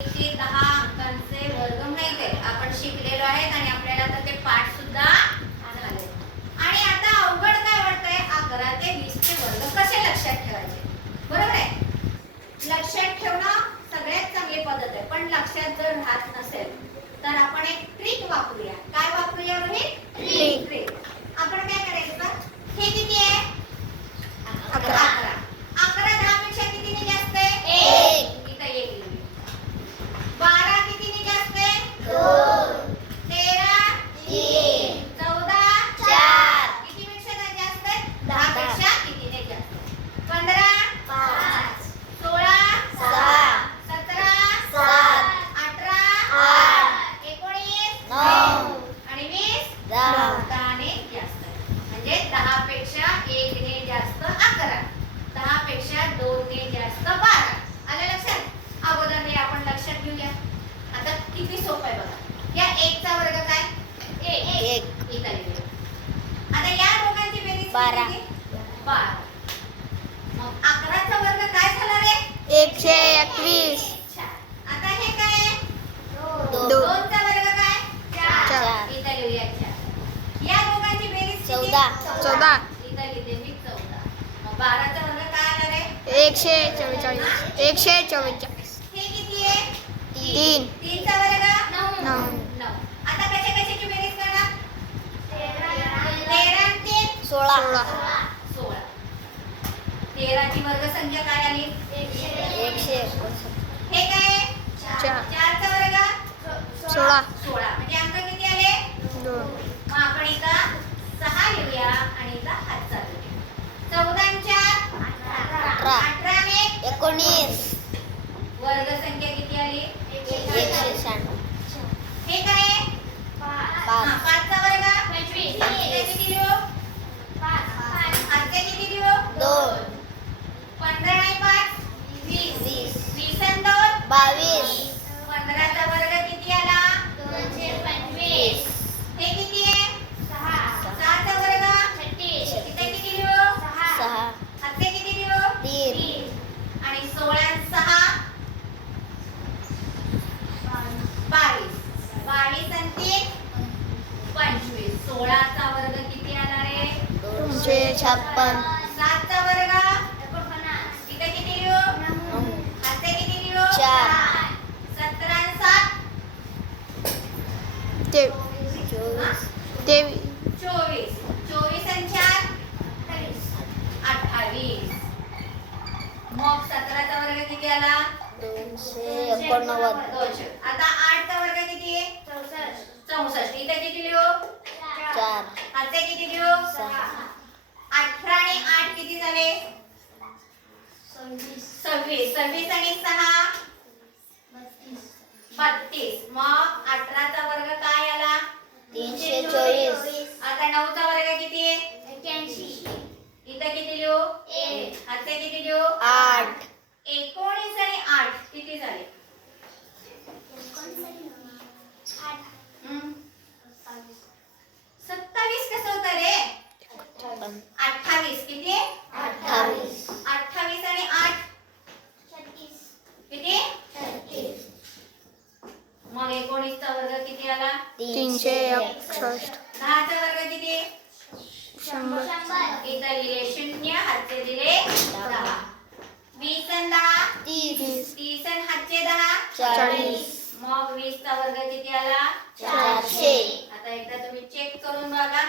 चे 10 अंकांचे वर्ग माहित आहे, आपण शिकलेलो आहेत आणि आपल्याला आता ते पाठ सुद्धा झाले. आणि आता अवघड काय वाटतंय, 11 ते 20 चे वर्ग कसे लक्षात ठेवायचे. बरोबर आहे. लक्षात ठेवणं सगळ्यात चांगली पद्धत आहे, पण लक्षात जर राहत नसेल तर आपण एक ट्रिक वापरूया. काय वापरूया बघी? ट्रिक. आपण काय करायचं, हे किती आहे? 11. 11 10 पेक्षा कितीने जास्त आहे? 1. इथं 1 लिहूया. 12 कितीने जास्त आहे? 2. 13 3. 14 4. किती पेक्षा जास्त आहे? 10 पेक्षा कितीने जास्त? 15 5. 16 6. 17 7. 18 8. 19 9. आणि 20 10 ने जास्त. म्हणजे 10 पेक्षा 1 ने जास्त 11. 10 पेक्षा 2 ने जास्त 12. आलं लक्षात? अगोदर हे आपण लक्षात घेऊया. आता किती सोपं आहे बघा. या 1 चा वर्ग काय? 1. इथं लिहूया. आता या दोघांची बेरीज 12. 12. मग 11 चा वर्ग काय झाला रे? 121. आता हे काय? 2. 2. 2 चा वर्ग काय? 4. इथं लिहूया 4. या दोघांची बेरीज 14. इथं लिहिते मी 14. मग 12 चा वर्ग काय आला रे? 144. 144. हे किती आहे? 3. 3 चा वर्ग 9. 9. आता कशाची बेरीज करणार? 13 आणि 3 16. 16. 13 ची वर्ग संख्या काय आली? 159. हे काय? 4. 4 चा वर्ग 16. 16. म्हणजे अंक किती आले? 2. मग आपण इथं 6 लिहूया आणि इथं हात चालू. 14 आणि 4 18. 18 आणि 19. वर्ग संख्या किती आली? 160. हे काय? 5. 5 चा वर्ग 25. इथे किती लिहू? 5. हातचे किती लिहू? 2. 15 आणि 5 20. 20 आणि 2 22. 15 चा वर्ग किती आला? 225. हे किती आहे? 6. 6 चा वर्ग 36. इथे किती लिहू? 6. हातचे किती लिहू? 3. आणि 16 आणि 6 22. 22 आणि 3 25. 16 चा वर्ग किती आला रे? 256. 7 चा वर्ग 49. इथे किती लिहू? 9. हातचे किती लिहू? 4. 17 आणि 7 24. 24. 24 आणि 4 28. मग 17 चा वर्ग किती आला? 289. 200. आता 8 चा वर्ग किती आहे? 64. इथे किती लिहू? 4. हातचे किती लिहू? 6. 18 आणि 8 किती झाले? 26. 26 आणि 6 32. मग 18 चा वर्ग काय आला? 324. आता 9 चा वर्ग किती आहे? 81. इथे किती लिहू? 1. हातचे किती लिहू? 8. 19 आणि 8 किती झाले? 27 कसं होतं रे? 28. किती? 28. 28 आणि 8 किती? मग 19 चा वर्ग किती आला? 361. 10 चा वर्ग किती? 100. इथं लिहिले 0, हातचे दिले 10. 20 आणि 10 30. 30 आणि हातचे 10 40. मग 20 चा वर्ग किती आला? 400. आता एकदा तुम्ही चेक करून बघा.